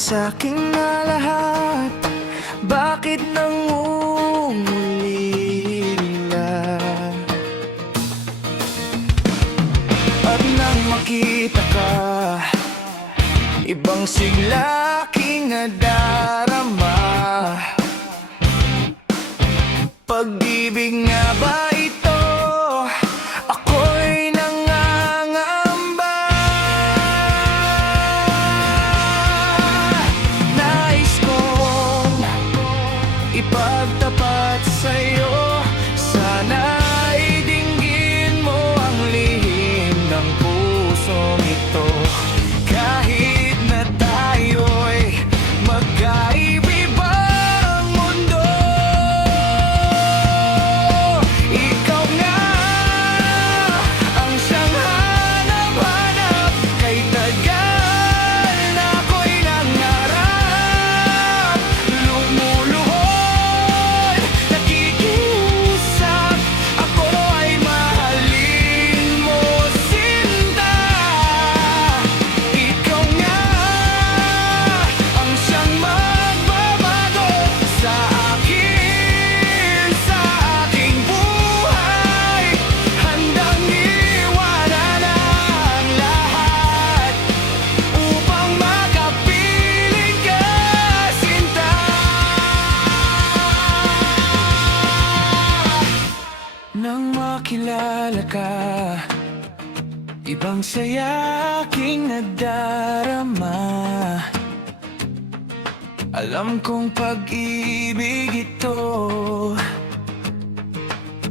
sa'kin na lahat. Bakit nangungulila? At nang makita ka, ibang sigla aking nadarama. Pag-ibig nga ba ito? Ako'y nangangamba. Nais kong ipagtapat sa'yo, sana'y dinggin mo ang lihim ng pusong ito. Kahit na tayo'y magkaibang mundo, ikaw nga ang siyang hanap-hanap. Kay tagal na ako'y nangarap, lumuluhod, nakikiusap, ako ay mahalin mo, sinta. Ikaw nga ang siyang magbabago sa aking buhay. Handang iwanan ang lahat upang makapiling ka, sinta. Nang makilala ka, ibang saya aking nadarama. Alam kong pag-ibig ito,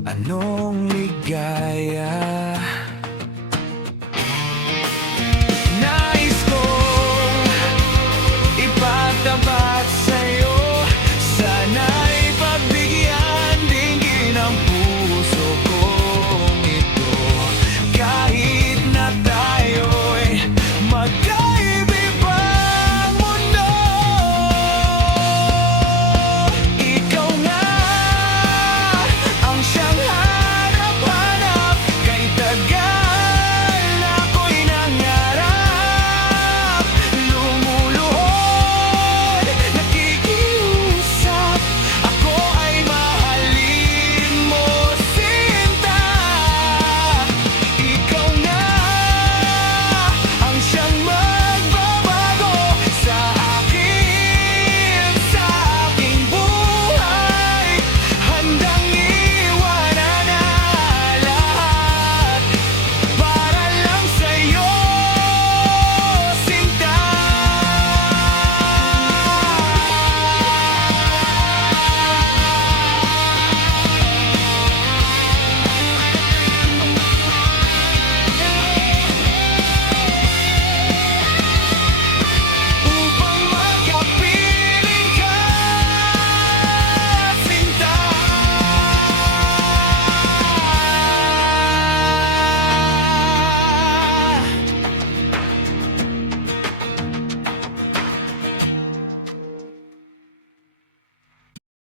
anong ligaya.